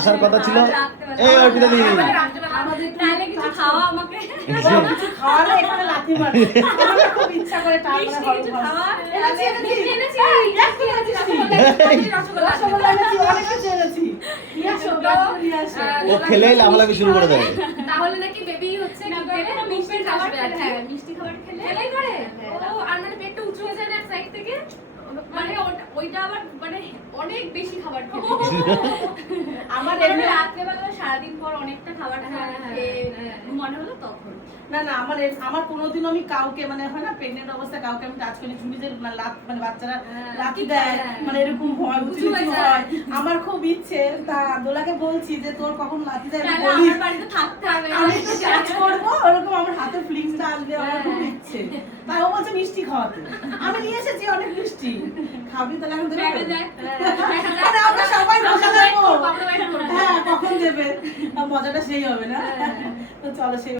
আসার কথা ছিল। এই অর্পিতা দি তাহলে কিছু খাওয়া আমাকে, কিছু খাওয়ালে এখানে লাথি মারবে। আমার খুব ইচ্ছা করে মিষ্টি কিছু খাওয়া এনেছি, এনেছি রসগোল্লা এনেছি, অনেক কিছু এনেছি। নিয়ে আসো, ব্যাগগুলো নিয়ে আসো। ও খেলেই লাফালাফি শুরু করে দেয়। তাহলে নাকি বেবি হচ্ছে কি করে মিষ্টি খাবার খেলে, হ্যাঁ মিষ্টি খাবার খেলেই করে। ও আর মানে পেটটা উঁচু হয়ে যায় না এক সাইড থেকে, মানে ওইটা আবার মানে অনেক বেশি খাবার খেলে। আমার মানে এমনি রাত্রেবেলা সারাদিন পর অনেকটা খাবার খেয়ে মনে হলো তখন। না আমার কোনোদিনও আমি কাউকে মানে হয় না প্রেগনেন্ট অবস্থায় কাউকে আমি টাচ করি ঝুড়ি যে মানে বাচ্চারা লাথি দেয় মানে এরকম হয় উঁচু নিচু হয়। আমার খুব ইচ্ছে, তা দোলাকে বলছি যে তোর কখন লাথি দেয় আমার বাড়িতে থাকতে হবে, আমি একটু টাচ করবো, ওরকম আমার হাতে ফিলিংসটা আসবে, আমার খুব ইচ্ছে। তাই ও বলছে মিষ্টি খাওয়াতে, আমি নিয়ে এসেছি অনেক মিষ্টি, খাবি তাহলে এখন দেবে? মানে আমরা সবাই মজা লাগবো, হ্যাঁ কখন দেবে, মজাটা সেই হবে না। তো চলো সেই